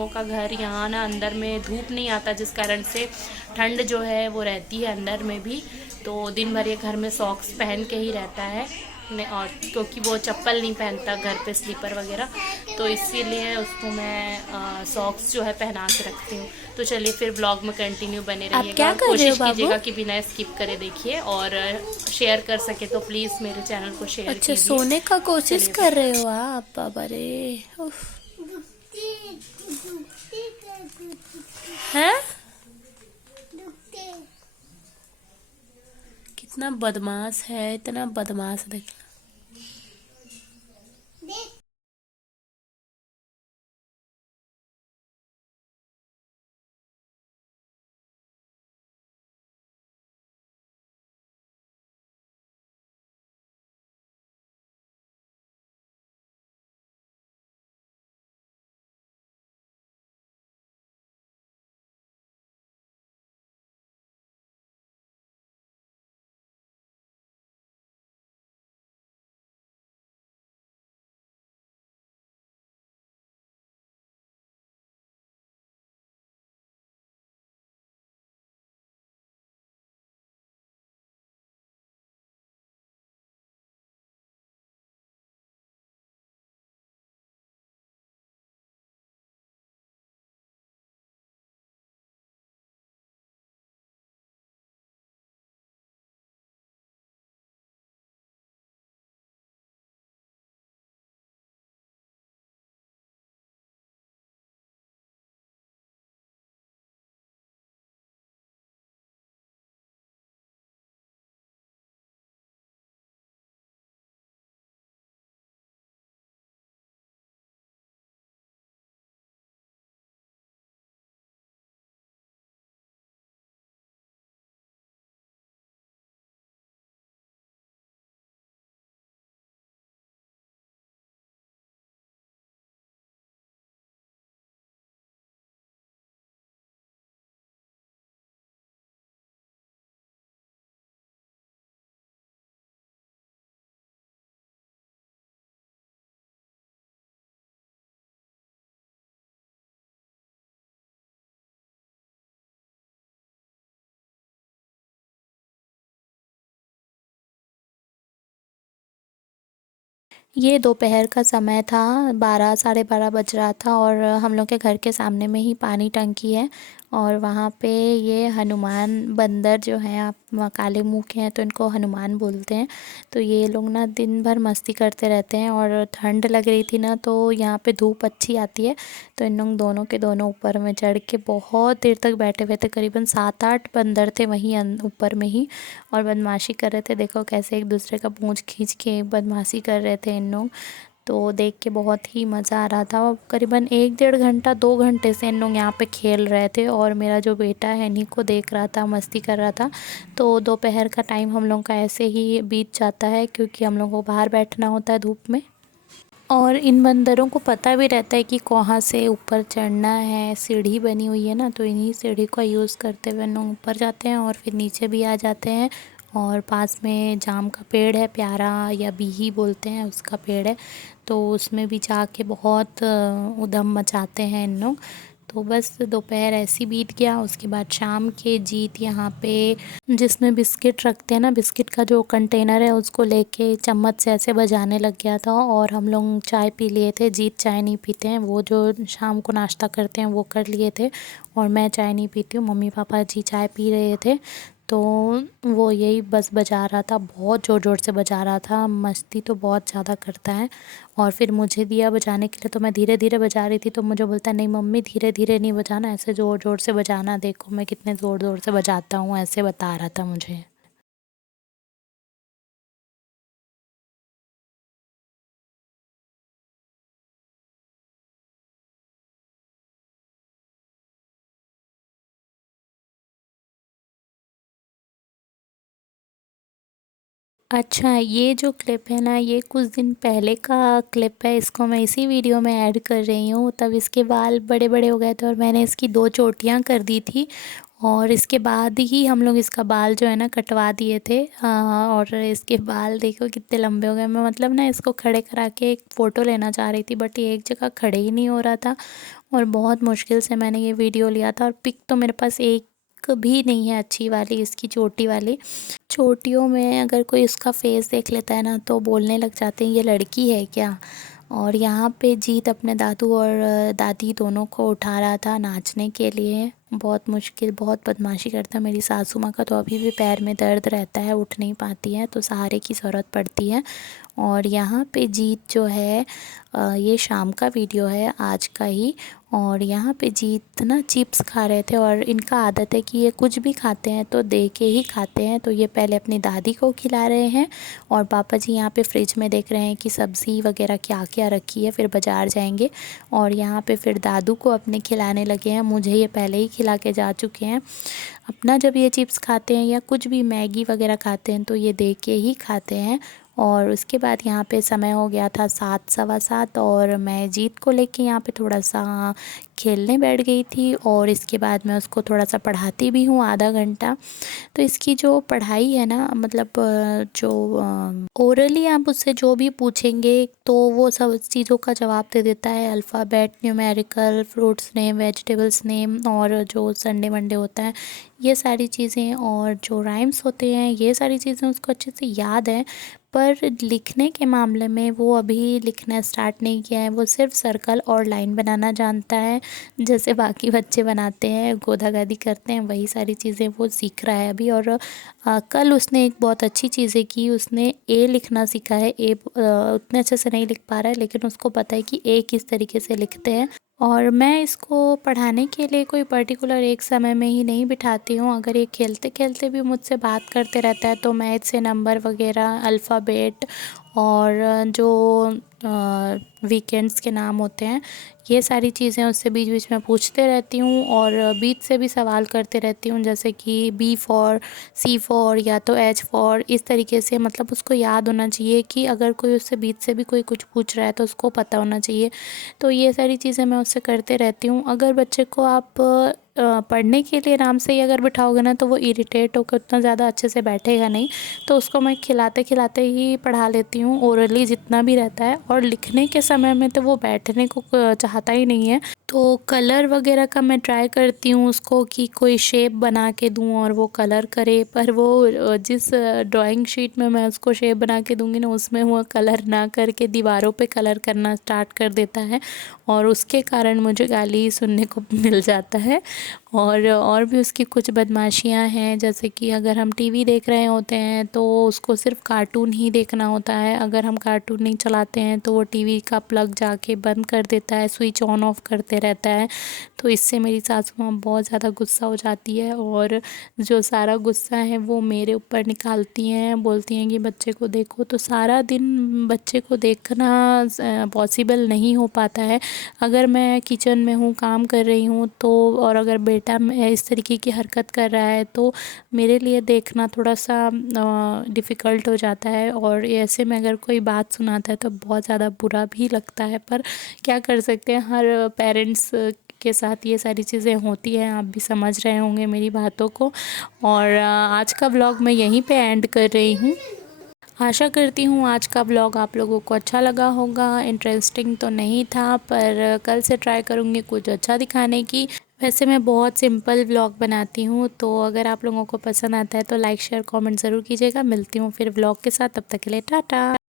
लोगों का घर यहाँ ना अंदर में धूप नहीं आता, जिस कारण से ठंड जो है वो रहती है अंदर में भी। तो दिन भर ये घर में सॉक्स पहन के ही रहता है और क्योंकि वो चप्पल नहीं पहनता घर पे, स्लीपर वगैरह, तो इसीलिए उसको मैं सॉक्स जो है पहना के रखती हूँ। तो चलिए फिर ब्लॉग में कंटिन्यू बने आप रहिएगा क्या और कर रहे हो कोशिश बाबू? कीजिएगा कि बिना स्किप करे देखिए, और शेयर कर सके तो प्लीज़ मेरे चैनल को शेयर अच्छा, कीजिए। सोने का कोशिश चलिए कर फिर। रहे हो आप? बाबा रे। उफ। हैं? कितना बदमाश है, इतना बदमाश देख। ये दोपहर का समय था, 12 साढ़े 12 बज रहा था, और हम लोग के घर के सामने में ही पानी टंकी है। और वहाँ पे ये हनुमान बंदर जो हैं, आप काले मुंह के हैं तो इनको हनुमान बोलते हैं। तो ये लोग ना दिन भर मस्ती करते रहते हैं, और ठंड लग रही थी ना, तो यहाँ पे धूप अच्छी आती है। तो इन लोग दोनों के दोनों ऊपर में चढ़ के बहुत देर तक बैठे हुए थे। करीबन 7-8 बंदर थे वहीं ऊपर में ही, और बदमाशी कर रहे थे। देखो कैसे एक दूसरे का पूंछ खींच के बदमाशी कर रहे थे इन लोग। तो देख के बहुत ही मज़ा आ रहा था। और करीबन 1-1.5 घंटा 2 घंटे से इन लोग यहाँ पे खेल रहे थे, और मेरा जो बेटा है इन्हीं को देख रहा था, मस्ती कर रहा था। तो दोपहर का टाइम हम लोग का ऐसे ही बीत जाता है, क्योंकि हम लोग को बाहर बैठना होता है धूप में। और इन बंदरों को पता भी रहता है कि कहाँ से ऊपर चढ़ना है। सीढ़ी बनी हुई है ना, तो इन्हीं सीढ़ी का यूज़ करते हुए लोग ऊपर जाते हैं और फिर नीचे भी आ जाते हैं। और पास में जाम का पेड़ है, प्यारा या बीही बोलते हैं उसका पेड़ है, तो उसमें भी जाके बहुत उधम मचाते हैं इन लोग। तो बस दोपहर ऐसी बीत गया। उसके बाद शाम के जीत यहाँ पे जिसमें बिस्किट रखते हैं ना, बिस्किट का जो कंटेनर है उसको लेके चम्मच से ऐसे बजाने लग गया था। और हम लोग चाय पी लिए थे। जीत चाय नहीं पीते हैं, वो जो शाम को नाश्ता करते हैं वो कर लिए थे, और मैं चाय नहीं पीती हूँ। मम्मी पापा जी चाय पी रहे थे, तो वो यही बस बजा रहा था, बहुत ज़ोर ज़ोर से बजा रहा था। मस्ती तो बहुत ज़्यादा करता है। और फिर मुझे दिया बजाने के लिए, तो मैं धीरे धीरे बजा रही थी, तो मुझे बोलता नहीं मम्मी धीरे धीरे नहीं बजाना, ऐसे ज़ोर ज़ोर से बजाना, देखो मैं कितने ज़ोर ज़ोर से बजाता हूँ, ऐसे बता रहा था मुझे। अच्छा, ये जो क्लिप है ना, ये कुछ दिन पहले का क्लिप है। इसको मैं इसी वीडियो में ऐड कर रही हूँ। तब इसके बाल बड़े बड़े हो गए थे और मैंने इसकी 2 चोटियाँ कर दी थी। और इसके बाद ही हम लोग इसका बाल जो है ना कटवा दिए थे। और इसके बाल देखो कितने लंबे हो गए। मैं मतलब ना इसको खड़े करा के एक फ़ोटो लेना चाह रही थी, बट ये एक जगह खड़े ही नहीं हो रहा था और बहुत मुश्किल से मैंने ये वीडियो लिया था। और पिक तो मेरे पास एक भी नहीं है अच्छी वाली, इसकी चोटी वाली। चोटियों में अगर कोई इसका फेस देख लेता है ना तो बोलने लग जाते हैं ये लड़की है क्या। और यहाँ पे जीत अपने दादू और दादी दोनों को उठा रहा था नाचने के लिए। बहुत मुश्किल, बहुत बदमाशी करता है। मेरी सासू माँ का तो अभी भी पैर में दर्द रहता है, उठ नहीं पाती है, तो सहारे की ज़रूरत पड़ती है। और यहाँ पे जीत जो है ये शाम का वीडियो है, आज का ही। और यहाँ पे जीत ना चिप्स खा रहे थे और इनका आदत है कि ये कुछ भी खाते हैं तो दे के ही खाते हैं। तो ये पहले अपनी दादी को खिला रहे हैं और पापा जी यहाँ पे फ्रिज में देख रहे हैं कि सब्ज़ी वगैरह क्या क्या रखी है, फिर बाज़ार जाएंगे। और यहाँ पे फिर दादू को अपने खिलाने लगे हैं। मुझे ये पहले ही खिला के जा चुके हैं। अपना जब ये चिप्स खाते हैं या कुछ भी मैगी वगैरह खाते हैं तो ये दे के ही खाते हैं। और उसके बाद यहाँ पे समय हो गया था 7, सवा 7 और मैं जीत को लेके यहाँ पे थोड़ा सा खेलने बैठ गई थी। और इसके बाद मैं उसको थोड़ा सा पढ़ाती भी हूँ आधा घंटा। तो इसकी जो पढ़ाई है ना, मतलब जो ओरली आप उससे जो भी पूछेंगे तो वो सब चीज़ों का जवाब दे देता है। Alphabet, numerical, fruits name, vegetables name, और जो संडे मंडे होता है ये सारी चीज़ें, और जो राइम्स होते हैं ये सारी चीज़ें उसको अच्छे से याद है। पर लिखने के मामले में वो अभी लिखना स्टार्ट नहीं किया है। वो सिर्फ सर्कल और लाइन बनाना जानता है, जैसे बाकी बच्चे बनाते हैं, गोदा गादी करते हैं, वही सारी चीज़ें वो सीख रहा है अभी। और कल उसने एक बहुत अच्छी चीज़ें की, उसने ए लिखना सीखा है। ए उतने अच्छे से नहीं लिख पा रहा है, लेकिन उसको पता है कि ए किस तरीके से लिखते हैं। और मैं इसको पढ़ाने के लिए कोई पर्टिकुलर एक समय में ही नहीं बिठाती हूँ। अगर ये खेलते खेलते भी मुझसे बात करते रहता है तो मैं इससे नंबर वगैरह, अल्फ़ाबेट और जो वीकेंड्स के नाम होते हैं ये सारी चीज़ें उससे बीच बीच में पूछते रहती हूँ। और बीच से भी सवाल करते रहती हूँ, जैसे कि बी फॉर, सी फॉर, या तो एच फॉर, इस तरीके से। मतलब उसको याद होना चाहिए कि अगर कोई उससे बीच से भी कोई कुछ पूछ रहा है तो उसको पता होना चाहिए। तो ये सारी चीज़ें मैं उससे करते रहती हूँ। अगर बच्चे को आप पढ़ने के लिए आराम से ही अगर बिठाओगे ना तो वो इरिटेट होकर उतना ज़्यादा अच्छे से बैठेगा नहीं। तो उसको मैं खिलाते खिलाते ही पढ़ा लेती हूँ, ओरली जितना भी रहता है। और लिखने के समय में तो वो बैठने को चाहता ही नहीं है। तो कलर वगैरह का मैं ट्राई करती हूँ उसको कि कोई शेप बना के दूँ और वो कलर करे। पर वो जिस ड्राइंग शीट में मैं उसको शेप बना के दूँगी ना उसमें वो कलर ना करके दीवारों पे कलर करना स्टार्ट कर देता है, और उसके कारण मुझे गाली सुनने को मिल जाता है। और भी उसकी कुछ बदमाशियाँ हैं, जैसे कि अगर हम टीवी देख रहे होते हैं तो उसको सिर्फ कार्टून ही देखना होता है। अगर हम कार्टून नहीं चलाते हैं तो वो टीवी का प्लग जाके बंद कर देता है, स्विच ऑन ऑफ करते रहता है। तो इससे मेरी सासू माँ बहुत ज़्यादा गुस्सा हो जाती है और जो सारा गुस्सा है वो मेरे ऊपर निकालती हैं। बोलती हैं कि बच्चे को देखो। तो सारा दिन बच्चे को देखना पॉसिबल नहीं हो पाता है। अगर मैं किचन में हूँ, काम कर रही हूँ तो, और अगर बेटा इस तरीके की हरकत कर रहा है तो मेरे लिए देखना थोड़ा सा डिफ़िकल्ट हो जाता है। और ऐसे में अगर कोई बात सुनाता है तो बहुत ज़्यादा बुरा भी लगता है। पर क्या कर सकते हैं, हर पेरेंट्स के साथ ये सारी चीज़ें होती हैं। आप भी समझ रहे होंगे मेरी बातों को। और आज का व्लॉग मैं यहीं पे एंड कर रही हूँ। आशा करती हूँ आज का व्लॉग आप लोगों को अच्छा लगा होगा। इंटरेस्टिंग तो नहीं था, पर कल से ट्राई करूँगी कुछ अच्छा दिखाने की। वैसे मैं बहुत सिंपल व्लॉग बनाती हूँ, तो अगर आप लोगों को पसंद आता है तो लाइक, शेयर, कमेंट ज़रूर कीजिएगा। मिलती हूँ फिर व्लॉग के साथ, तब तक के लिए टाटा।